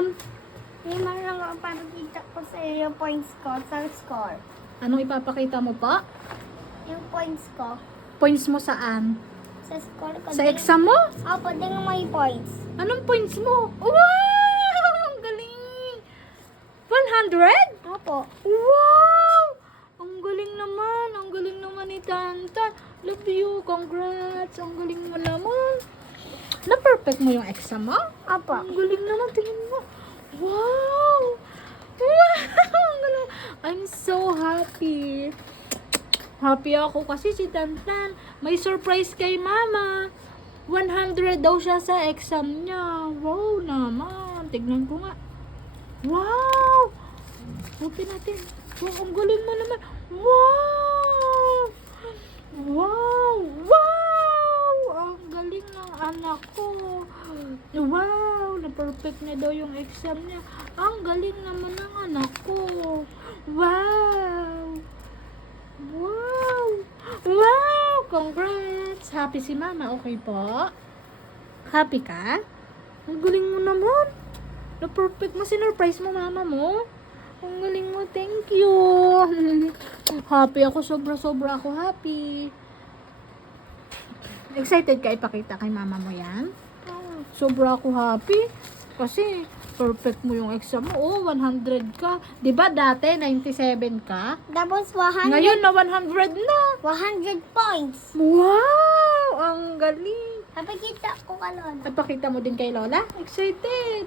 naman? May mga papakita ko sa iyo yung points ko sa score. Anong ipapakita mo pa? Yung points ko. Points mo saan? Sa score ko. Sa exam mo? Opo, din may points. Anong points mo? Wow! Ang galing! 100? Opo. Wow! Ang galing naman. Ang galing naman ni Tantan. Love you. Congrats. Ang galing mo naman. Na-perfect mo yung exam mo? Opo. Ang galing naman. Tingin mo. Wow! Wow! Ang galing. I'm so happy. Happy ako kasi si Tantan may surprise kay Mama. 100 daw siya sa exam niya. Wow naman. Tignan ko nga. Wow! Open natin. Wow, ang galing mo naman. Wow! Wow! Wow! Ang galing ng anak ko. Wow! Na-perfect na daw yung exam niya. Ang galing naman ng anak ko. Wow! Wow! Wow! Congrats! Happy si Mama. Okay po? Happy ka? Ang galing mo naman. Na-perfect mo. Sinurprise mo Mama mo. Ang galing mo. Thank you. Happy ako. Sobra-sobra ako happy. Excited ka ipakita kay Mama mo yan? Sobra ako happy. Kasi perfect mo yung exam mo. Oh, 100 ka. Diba dati 97 ka? Tapos 100. Ngayon na 100 na. 100 points. Wow! Ang galing. Papakita ko kalon. Napakita mo din kay Lola? Excited.